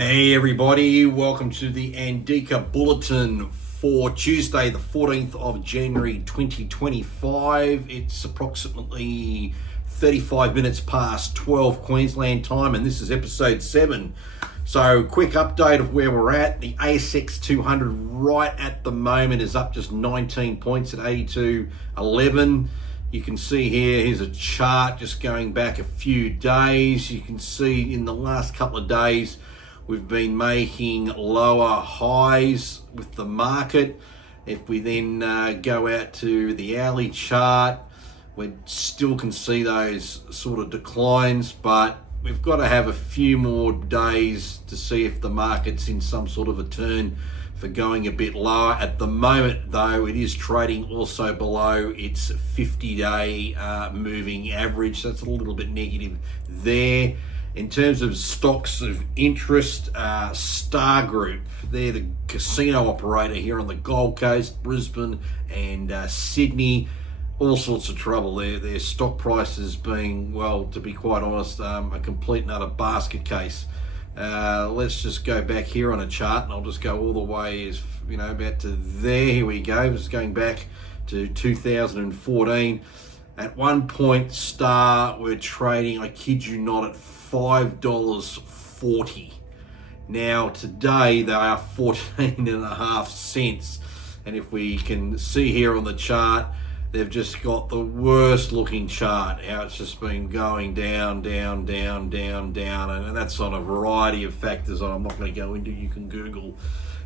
Hey everybody, welcome to the ANDIKA Bulletin for Tuesday the 14th of January 2025. It's approximately 35 minutes past 12 Queensland time and this is episode 7. So quick update of where we're at. The ASX 200 right at the moment is up just 19 points at 82.11. You can see here's a chart just going back a few days. You can see in the last couple of days we've been making lower highs with the market. If we then go out to the hourly chart, we still can see those sort of declines, but we've got to have a few more days to see if the market's in some sort of a turn for going a bit lower. At the moment, though, it is trading also below its 50-day moving average. So that's a little bit negative there. In terms of stocks of interest, Star Group, they're the casino operator here on the Gold Coast, Brisbane and Sydney. All sorts of trouble there. Their stock prices being, well, to be quite honest, a complete and utter basket case. Let's just go back here on a chart and I'll just go all the way about to there. Here we go. Just going back to 2014. At one point, Star were trading, I kid you not, at $5.40. Now today they are 14.5 cents. And if we can see here on the chart, they've just got the worst looking chart. How it's just been going down, down, down, down, down. And that's on a variety of factors that I'm not going to go into. You can Google.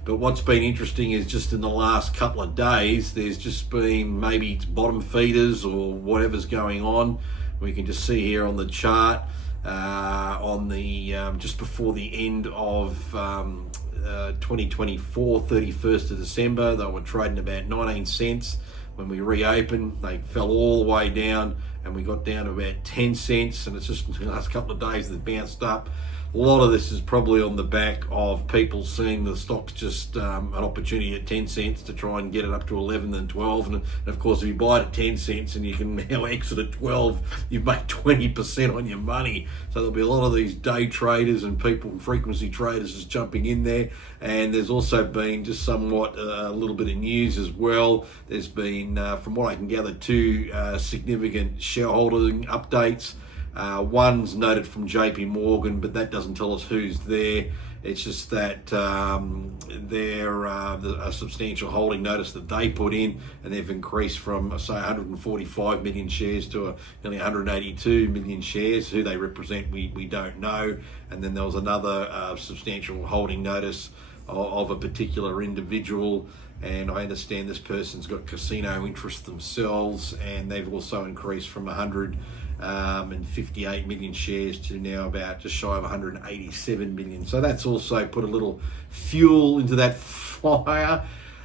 But what's been interesting is just in the last couple of days, there's just been maybe bottom feeders or whatever's going on. We can just see here on the chart, on the just before the end of 2024, 31st of December, they were trading about 19 cents. When we reopened, they fell all the way down and we got down to about 10 cents. And it's just the last couple of days they've bounced up. A lot of this is probably on the back of people seeing the stocks just an opportunity at 10 cents to try and get it up to 11 and 12. And of course, if you buy it at 10 cents and you can now exit at 12, you've made 20% on your money. So there'll be a lot of these day traders and people, frequency traders, just jumping in there. And there's also been just somewhat a little bit of news as well. There's been, from what I can gather, two significant shareholding updates. One's noted from JP Morgan, but that doesn't tell us who's there. It's just that they're a substantial holding notice that they put in, and they've increased from, say, 145 million shares to nearly 182 million shares. Who they represent, we don't know. And then there was another substantial holding notice of a particular individual, and I understand this person's got casino interests themselves, and they've also increased from 158 million shares to now about just shy of 187 million. So that's also put a little fuel into that fire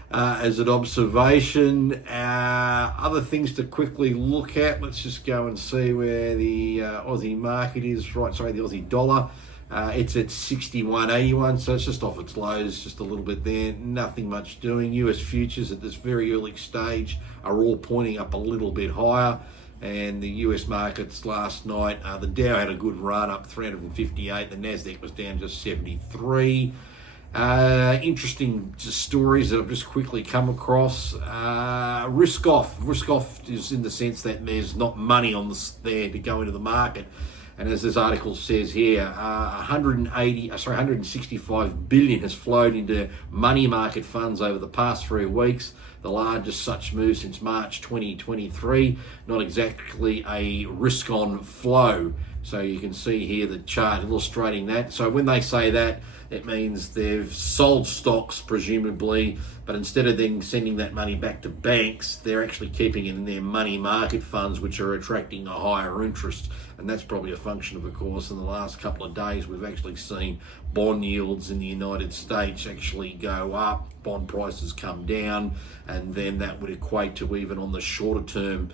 as an observation. Other things to quickly look at. Let's just go and see where the Aussie market is. The Aussie dollar. It's at 61.81, so it's just off its lows, just a little bit there. Nothing much doing. US futures at this very early stage are all pointing up a little bit higher. And the US markets last night, the Dow had a good run up 358. The Nasdaq was down just 73. Interesting stories that I've just quickly come across. Risk off is in the sense that there's not money on there to go into the market. And as this article says here, 165 billion has flowed into money market funds over the past 3 weeks, the largest such move since March 2023. Not exactly a risk-on flow. So you can see here the chart illustrating that. So when they say that, it means they've sold stocks, presumably, but instead of then sending that money back to banks, they're actually keeping it in their money market funds, which are attracting a higher interest. And that's probably a function of course, in the last couple of days, we've actually seen bond yields in the United States actually go up, bond prices come down, and then that would equate to, even on the shorter term,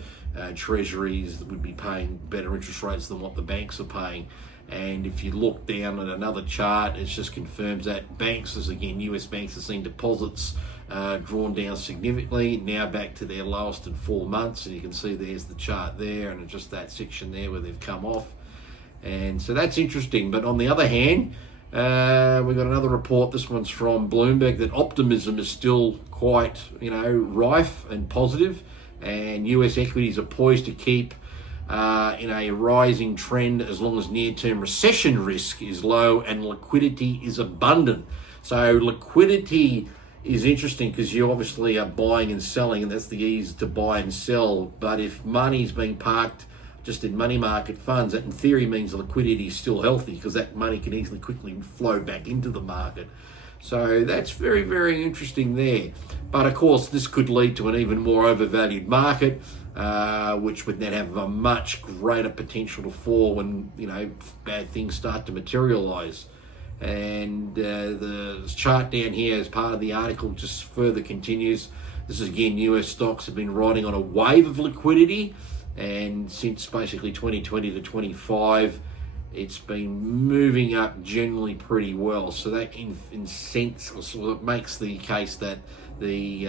treasuries that would be paying better interest rates than what the banks are paying. And if you look down at another chart, it just confirms that banks, as again, US banks have seen deposits drawn down significantly, now back to their lowest in 4 months. And you can see there's the chart there, and just that section there where they've come off. And so that's interesting. But on the other hand, We've got another report. This one's from Bloomberg that optimism is still quite, rife and positive, and US equities are poised to keep in a rising trend as long as near-term recession risk is low and liquidity is abundant. So liquidity is interesting because you obviously are buying and selling, and that's the ease to buy and sell. But if money's being parked just in money market funds, that in theory means the liquidity is still healthy because that money can easily quickly flow back into the market. So that's very, very interesting there. But of course, this could lead to an even more overvalued market, which would then have a much greater potential to fall when, bad things start to materialize. And the chart down here as part of the article just further continues. This is again, US stocks have been riding on a wave of liquidity, and since basically 2020 to 25, it's been moving up generally pretty well. So that in sense sort of makes the case that the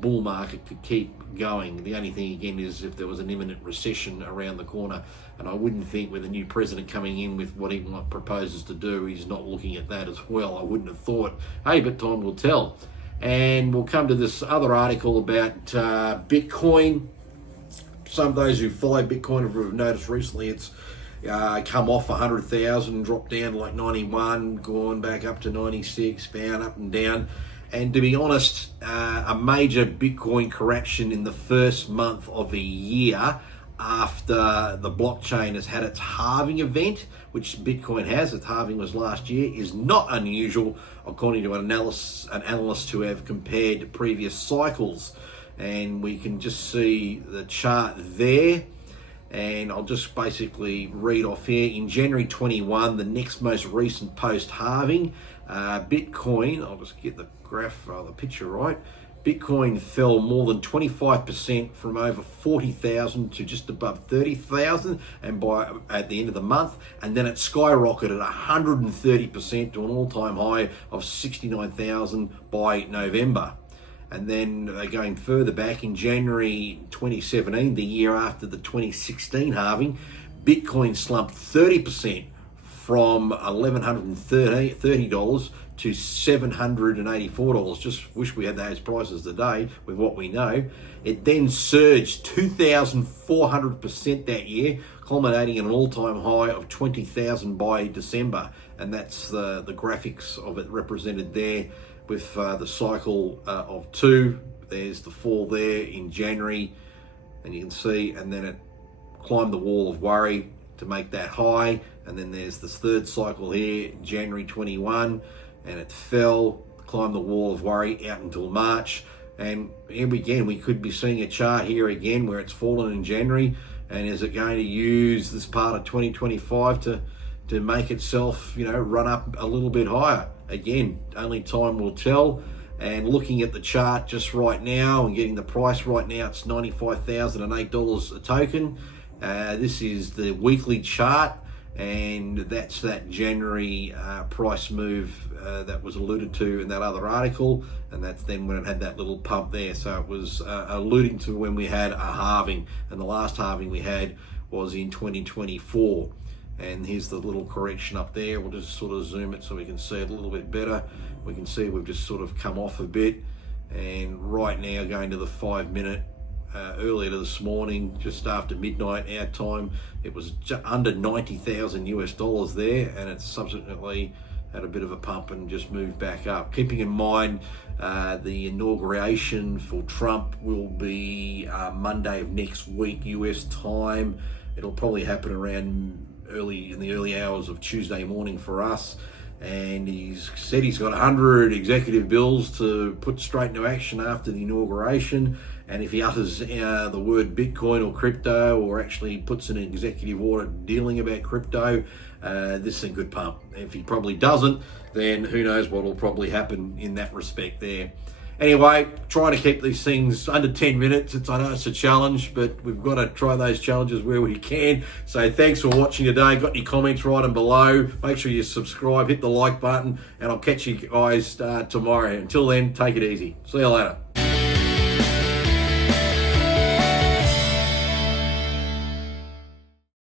bull market could keep going. The only thing again is if there was an imminent recession around the corner, and I wouldn't think with a new president coming in with what he proposes to do, he's not looking at that as well. I wouldn't have thought, hey, but time will tell. And we'll come to this other article about Bitcoin. Some of those who follow Bitcoin have noticed recently it's come off 100,000, dropped down to like 91, gone back up to 96, bound up and down. And to be honest, a major Bitcoin correction in the first month of a year after the blockchain has had its halving event, which Bitcoin has, its halving was last year, is not unusual according to an analyst who have compared previous cycles. And we can just see the chart there. And I'll just basically read off here. In January 21, the next most recent post-halving, Bitcoin, I'll just get the graph, the picture right. Bitcoin fell more than 25% from over 40,000 to just above 30,000 and at the end of the month, and then it skyrocketed 130% to an all-time high of 69,000 by November. And then going further back in January 2017, the year after the 2016 halving, Bitcoin slumped 30% from $1,130 to $784. Just wish we had those prices today with what we know. It then surged 2,400% that year, culminating in an all-time high of 20,000 by December. And that's the graphics of it represented there with the cycle of two. There's the fall there in January, and you can see, and then it climbed the wall of worry to make that high, and then there's this third cycle here, January 21, and it fell, climbed the wall of worry out until March. And here again, we could be seeing a chart here again where it's fallen in January, and is it going to use this part of 2025 to make itself, run up a little bit higher? Again, only time will tell. And looking at the chart just right now and getting the price right now, it's $95,008 a token. This is the weekly chart, and that's that January price move that was alluded to in that other article, and that's then when it had that little pump there. So it was alluding to when we had a halving, and the last halving we had was in 2024. And here's the little correction up there. We'll just sort of zoom it so we can see it a little bit better. We can see we've just sort of come off a bit, and right now going to the 5 minute, earlier this morning, just after midnight our time, it was just under 90,000 US dollars there, and it's subsequently had a bit of a pump and just moved back up. Keeping in mind the inauguration for Trump will be Monday of next week US time. It'll probably happen around in the early hours of Tuesday morning for us, and he's said he's got 100 executive bills to put straight into action after the inauguration. And if he utters the word Bitcoin or crypto, or actually puts in an executive order dealing about crypto, this thing could pump. If he probably doesn't, then who knows what will probably happen in that respect there. Anyway, trying to keep these things under 10 minutes. I know it's a challenge, but we've got to try those challenges where we can. So thanks for watching today. Got any comments, write them below. Make sure you subscribe, hit the like button, and I'll catch you guys tomorrow. Until then, take it easy. See you later.